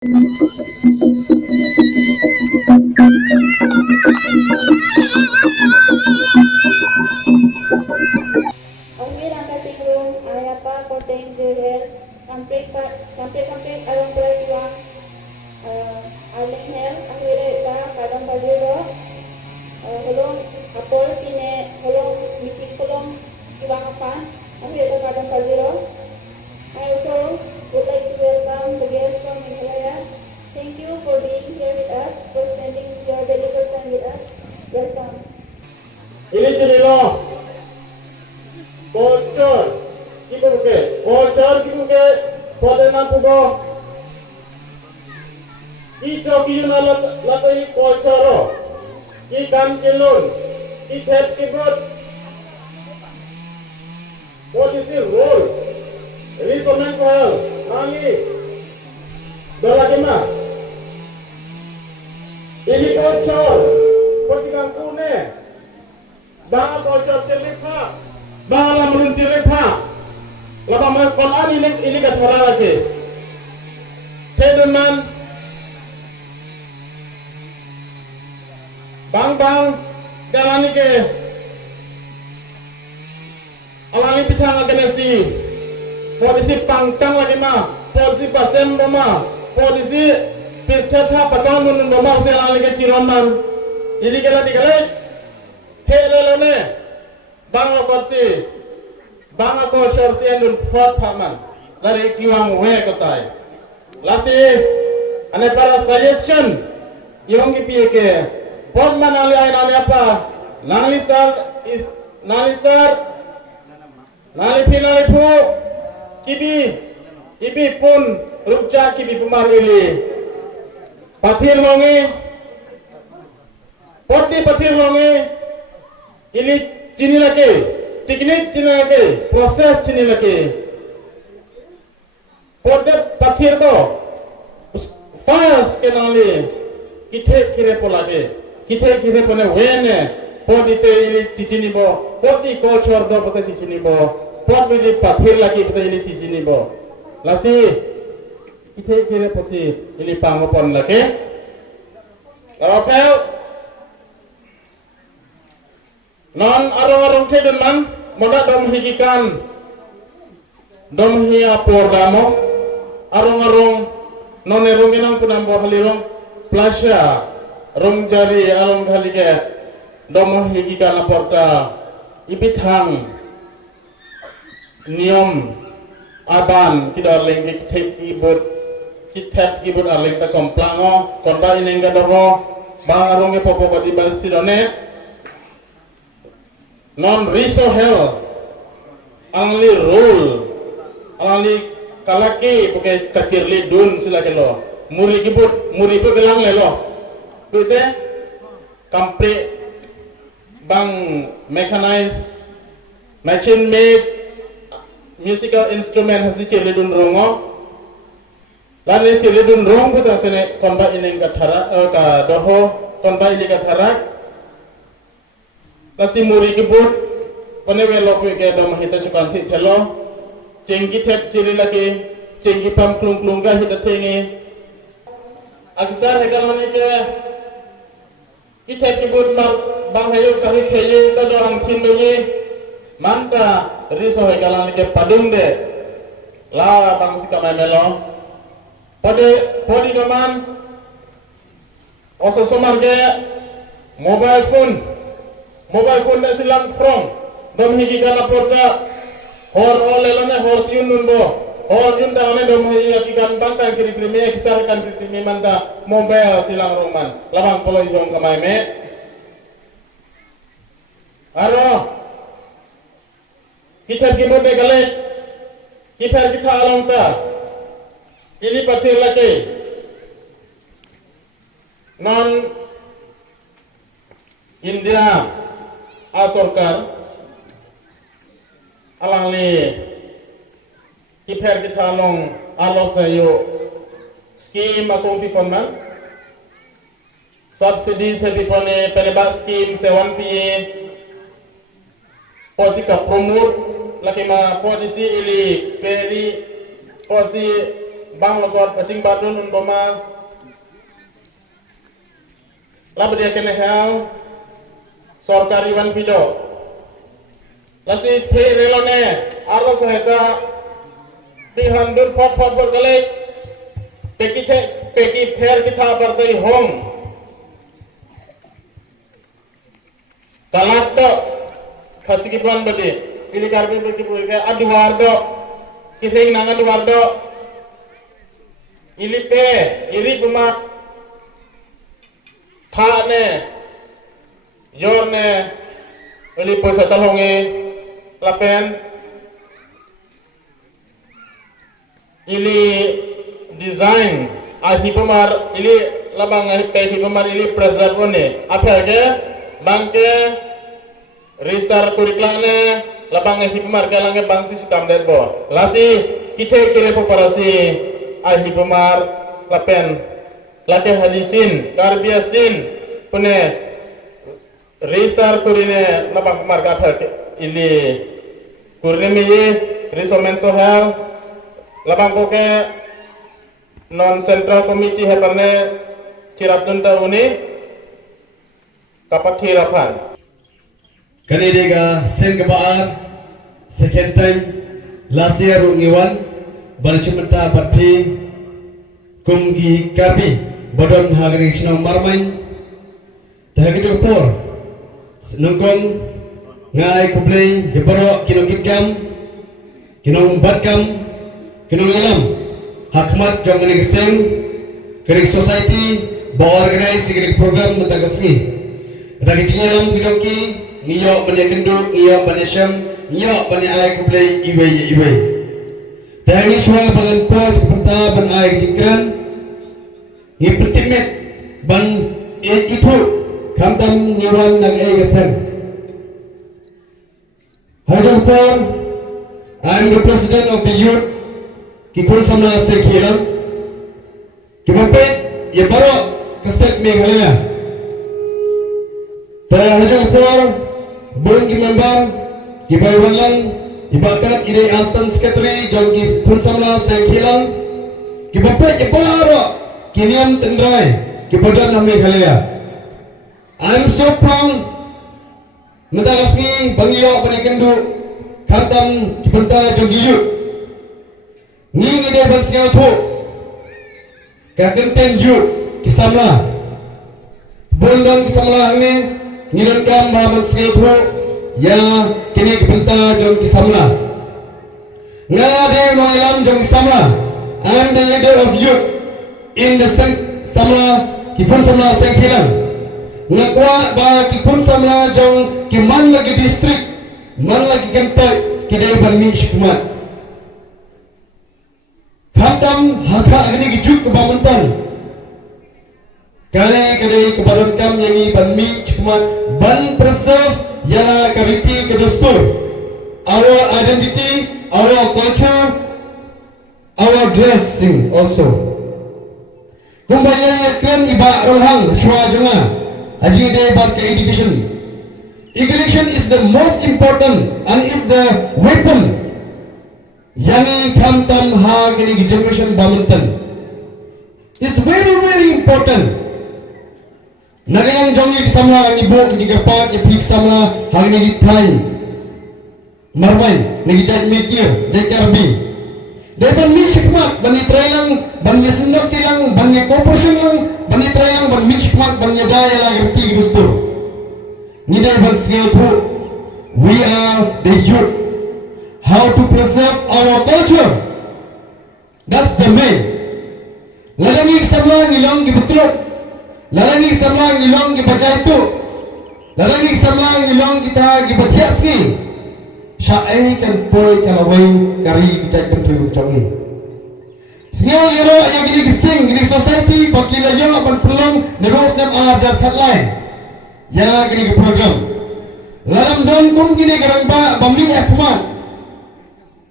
Onwil ang katigrum, ayapa, koteng, zirel, kampik arong perjuang, aleng hel, akhirnya ita, kadang pajero, hulong apol, pine, hulong mikik hulong, iwang apa, akhirnya ita kadang pajero. I also would like to welcome the guests from Meghalaya. Thank you for being here with us, for spending your valuable time with us. Welcome. Ini cerita culture kibuke pada nampugo ito kiyuna latay culture ikan kilun itep kibut what is the role recommend well nangi dalagima ini culture pagkang kune bang culture celipa bang lamun celipa labang mo Quran ini kat marala ke tedeman bang galani ke alani pitang agensi polisi pangtang lagi mah polisi pasem mama polisi pitata patang nun mama se alani ke ciroman ini kala digalai helelone bang polisi bang ako sorsi andun fort paman lari kiwang we kotai lasi ane para suggestion yung ipike pon manali ay nani apa nalisar nalipu kibi pun rukja kibi pumarili pathir longi poti pathir longi ini chini lagi teknik chini lagi proses chini lagi poti pathir ko fast kenali kithe kire polage kithe kire pone wene poti te ini chini bo poti culture do poti chini bo pot biji pathir lagi poti ini chini bo lasi kithe kire posi ini pangopon lagi apel non arong tedun man moda dom higikan dom hia pordamo arong non erong inang punambo halirong plasya rong jari arong halige dom higikan aporta ibithang niom aban kidar lengge kitep kibut arleng ta komplango konda inengga domo bang arongge popo badi balsidone non riso hel angli rule angli kalaki bukai kacirli dun sila kelo muri bu gelang lelo pute kampre bang mechanized machine made musical instrument hasi cili dun rongo lalu cili dun rong puta tene konba ini kathara ka doho konba ini kathara kasi muri kibut pone welo ke do mahita chukan thi thelo cenggi thek chiri lagi cenggi pam klung ga hita thengi aksar hegaloni ke kithe kibut mar bang hayo kahi kheye to do ang thin do ye manta riso hegaloni ke padung de la bang sikama melo podi gaman oso somar ke mobile phone na silang prong dom higi kana porta hor olelone hor siun nunbo hor yunda one dom higi akikan bangka kiri me kisar kan kiri manda mobile silang roman labang polo idong kamay me aro kita kibote gale kita along ta ini pasir lagi non India Asorkar alangli kiper kita long alo sayo scheme akong tipon man subsidy sa tipone penebak scheme se 1 PA posi ka promote laki ma posisi ili peri posi bang lagot pacing badun umpama labu dia kena hal sorkari wan pido lasi the relone arlo saheta dihandur pot gale peki fair kita partai home kalat to khasi ki ban bade ini karbe ki purke aduar do kitheng nang aduar do ili pe iri bumat tha ne yor ne ili posa talonge lapen ili design ahi pemar ili labang ahi pe pemar ili preserve ne apelge bangke restart kuriklang ne labang ahi pemar galange bangsi sikam derbo lasi kithe kire preparasi ahi pemar lapen late halisin karbiasin pune restart kurine labang pemar gapel ili kurne miye resomen sohal labang koke non central committee hepane cirap dunta uni kapat hirapan kanidega sen kebaar second time last year rungiwan barishumenta barpi kumgi karbi bodon hagri shnong marmain tahagito por nungkong ngai kuplay hebaro kinong kitkam kinong badkam kinong ilam hakmat jong ni seng kerik society ba organize kerik program matagasni ragi tingalam kijoki ngiyo bani kendu ngiyo bani syam ngiyo bani ai kuplay iwe tangi shwa bangan pos penta ban ai jingkran ngi pertimet ban itu kamtam ngiwan nang ai gasan Hajang por I am the president of the youth Kikul Samna Sekhilam Kibapet ye baro ke state Meghalaya Hajang por bon ki member kibai wanlang ibakat ide assistant secretary jong Kikul Samna Sekhilam Kibapet ye baro kiniam tendrai kibadan Meghalaya I am so proud Matagasni bangiyo panikendu khatam kibenta jogiyu ni ngide bansiya tho kakenten yu kisamla bondang kisamla hangni ngiran kam bansiya tho ya kini kibenta jong kisamla ngade noilam jong kisamla I am the leader of youth in the samla kifun samla Sekhilam ngakwa ba kikun samla jong ki man lagi district man lagi kentak kidai balmi shikmat khatam haka agni gijuk ke bamuntan kale kadai ke badan kam yangi balmi shikmat ban preserve ya kariti ke dustur our identity our culture our dressing also kumbaya kren iba rohang shwa jonga aji de bar ke education Education is the most important and is the weapon yangi khamtam ha gini generation bamuntan is very important nagang jongi samla ngi bo ki gerpat ki pik samla ha gini thai marmain ngi jaj mikir jkarbi depan mi shikmat bani trailang bani sunnak tilang bani corporation lang bani trailang bani shikmat bani daya la gerti gustur Nidai Bansigathu, we are the youth. How to preserve our culture? That's the main. Lalangi samla ngilong ki betruk, lalangi samla ngilong ki bajaitu, lalangi samla ngilong kita ki bathiasni. Syai kan poi kalawai kari kicai pentru congi. Sengaja iro yang gini gising gini society bakila yo apan pelong neros nam ajar khatlai. Ya gini ke program laram don kum gini garang ba bamli akmat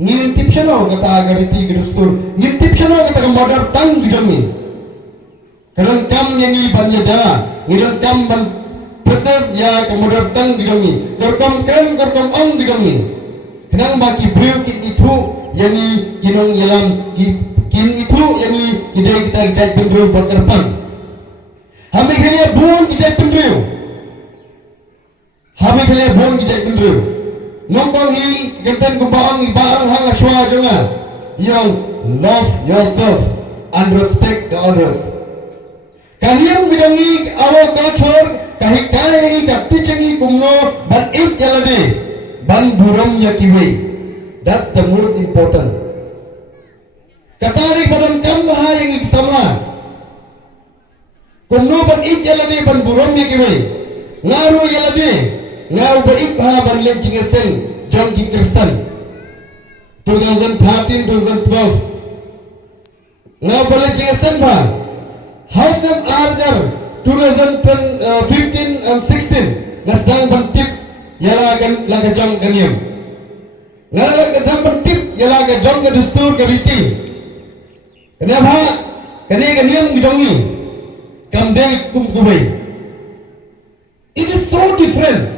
ngintip chano kata agariti gidustur ngintip chano kata modar tang gijomi karang kam yangi banyada ngidon kam ban preserve ya ke modar tang gijomi gorkam kren gorkam ong gijomi kenang baki bril kit itu yangi kinong yalam ki Kin itu yang ide kita jahit pendriu buat kerpan. Hami kalian buon jahit pendriu. Hami kalian buon jahit pendriu. Nongkong hil kenten kubaang ibarang hang aswa jangan. Yang love yourself and respect the others. Kalian bidangi awal culture kahikai kapticengi kumno ban it jalade ban buram yakiwe. That's the most important. Katari badan kamlah yang iksamla. Kumno ban it jalade ban buram yakiwe. Ngaru jalade ngau ba it ha ban lejing esen jongki Kristen. 2013-2012 ngau ba lejing esen ba. House Nam Arjar 2015 and 16 nasdang bantip yala kan laga jang ganiem ngala kadang bantip yala ga jang ga dustur ga riti kenapa kene ganiem gijongi kamdei kumkubai. It is so different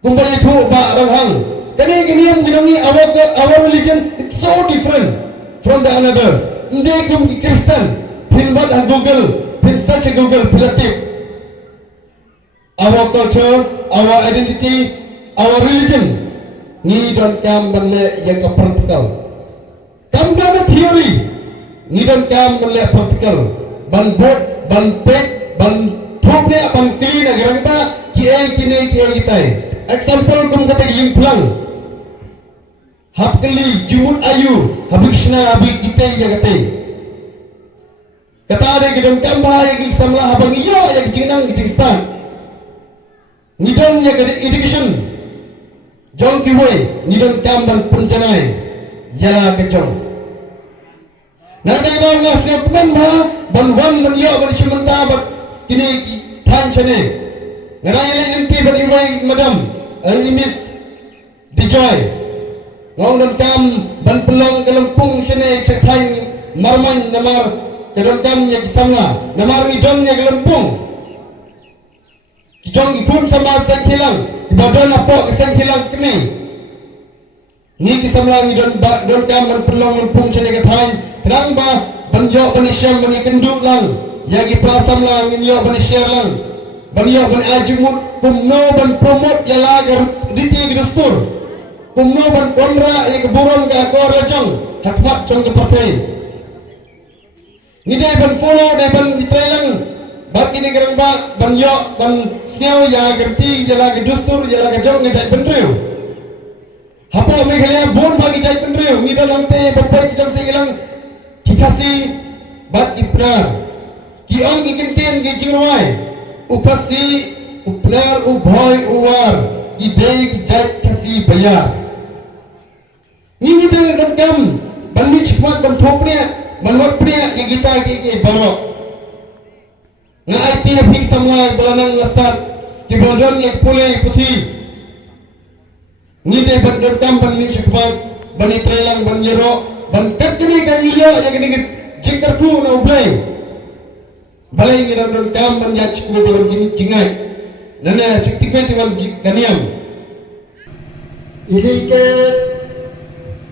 kumbai thu ba ranghang kene ganiem gijongi our religion it's so different from the others. Inde kum Kristen pin buat Google, pin search Google, pilatip. Our culture, our identity, our religion. Ni don't come menle yang practical. Come down theory. Ni don't come menle practical. Ban board, ban pek, ban thopnya, ban clean agarang ba kiai kini kiai kita. Example kum kata yimplang. Hapkali jumut ayu, habikshna habik kita yang kata. Kata ada gedung kambah yang samlah abang iyo yang jingnang jingstan. Ngidong yang education. Jong kiwei ngidong kamban pencanai. Yala kecong. Nanti bang ngasih kuman bah ban iyo ban simenta ban kini tan chane. Ngerai le enti ban iwei madam Miss Dijoy. Ngong dan kam ban pelong kelempung chane cek tan marman namar kedon kam yang sama namar idon yang lempung kijong ipun sama sang hilang ibadan apa sang hilang kini ni kisamlang idon don kam berpelong lempung cene kathain kenang ba banyo banisyam mani kenduk lang yagi prasam lang inyo banishare lang banyo ban ajimut kumno ban promote yala gar diti gidustur kumno ban konra yang keburon ka akor lajong hakmat jong ke partai. Ngide ban follow de ban itrelang bar kini gerang ba ban yo ban sneo ya gerti jala ke dustur jala ke jong ngejai pendriu hapo me khalia bon bagi jai pendriu ngida langte bapai kijang sigilang kikasi bat ipnar ki ong ikintin ki jingwai ukasi upnar ubhoy uwar ide ki jai kasi bayar ngide dan kam ban mi chikmat ban thopnya manot pria yang kita ke barok na IT fix samla belanang lastat ki bodon yang pulai putih ni de bandon kam ban ni chakbat ban itrelang ban jero ban kat kini kan iyo yang kini jingkar ku na ublai balai ni don kam ban ya chikku ban kini jingai nana chikti pe tiwan ganiam ini ke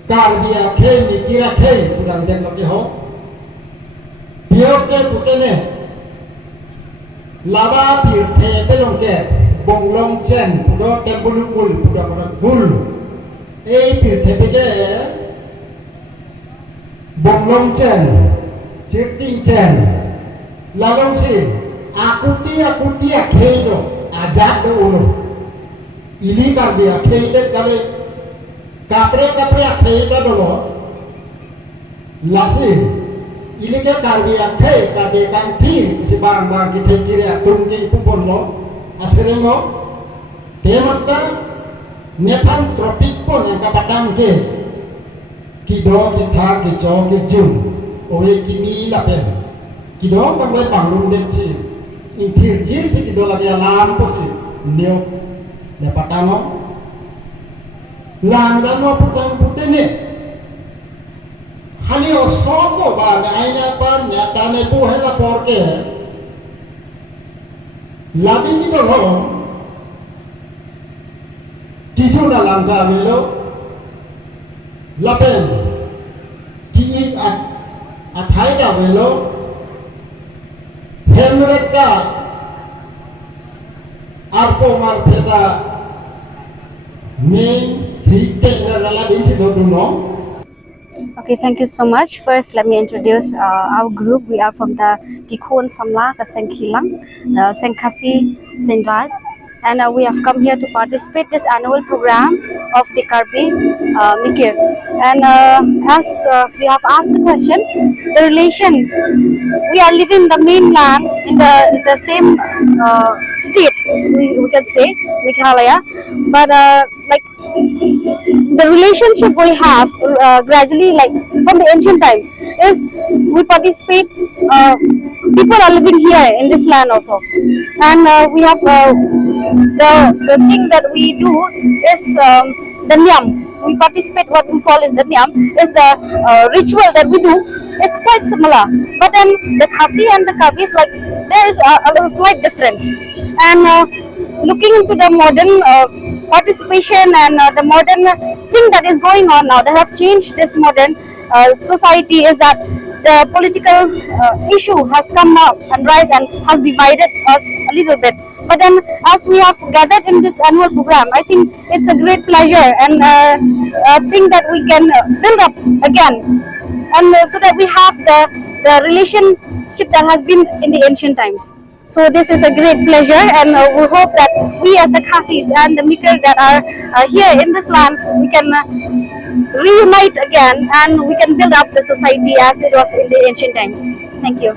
kardia ke ni kira ke udang den lagi ho biok ke bukene lava pir the pelong ke bonglong chen pudo te bulukul pudo gul pir the pege bonglong chen chirting chen lalong si akuti akhe do ajat do ulo ini kardia akhe de kale kapre akhe da do lasi ini ke kardia khe kardia kang thir si bang kita kire atung ki pupon lo asreng lo temanta nepang tropik pon yang kapatang ke kido kita ki jo ki jum oe kini lapen kido kan we pangrung dek si in thir jir si kido lagi alam po si neo nepatano langdano putang putene hali osoko ba na aina pan ya tane pu hela porke lagi ni to lo tisu na langga melo lapen ti athai da velo Henrika arpo marpeta me hite rala din si doduno. Okay, thank you so much. First, let me introduce our group. We are from the Kikun Samla, Kaseng Kilang, Seng Khasi, Seng Raj. And we have come here to participate this annual program of the Karbi Mikir. And as we have asked the question, the relation, we are living in the mainland in the same state, we can say, Meghalaya, but like the relationship we have gradually, like from the ancient time, is we participate. People are living here in this land also, and we have the thing that we do is the Nyam. We participate. What we call is the Nyam is the ritual that we do. It's quite similar, but then the Khasi and the Karbi is like there is a slight difference, and looking into the modern participation and the modern thing that is going on now that have changed this modern society is that the political issue has come up and rise and has divided us a little bit. But then as we have gathered in this annual program, I think it's a great pleasure and a thing that we can build up again, and so that we have the relationship that has been in the ancient times. So this is a great pleasure, and we hope that we as the Khasis and the Mikir that are here in this land, we can reunite again and we can build up the society as it was in the ancient times. Thank you.